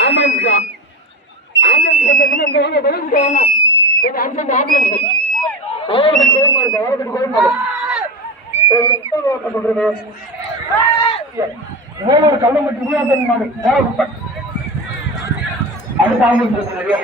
ஆம்புலன்ஸ்க்கா ambulance கொஞ்சம் வாங்க பதிலுக்கு வாங்க கொஞ்சம் அர்ஜென்ட் ஆம்புலன்ஸ் அவருக்கு கோயம்பேடு அவருக்கு கோயம்பேடு சொல்றது மூணு கள்ளம்பட்டி ஊராட்சி மாடு தேவைப்பட்ட அடுத்த ஆம்புலன்ஸ் நிறைய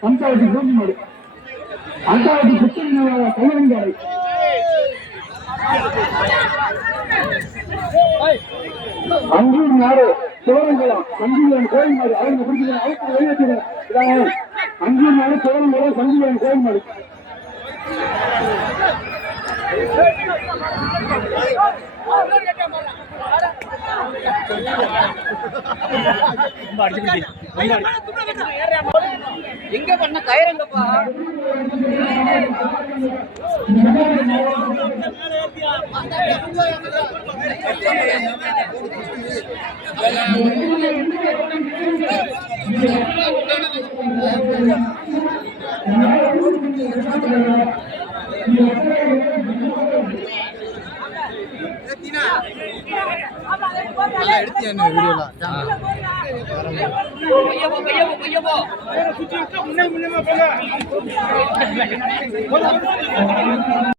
பஞ்சாயத்து பூமி மாடு பஞ்சாயத்து புத்தகங்களை அங்கூர் நாடு சோழங்குளம் சஞ்சீவன் கோயில் மாடு அவங்க பிடிச்சிருக்க அவங்க வெளியேற்றினாங்க அங்கூர் நாடு சோழங்குளம் சஞ்சீவன் கோயில் மாடு எங்க பண்ண கயிறங்கப்பா வீடியோல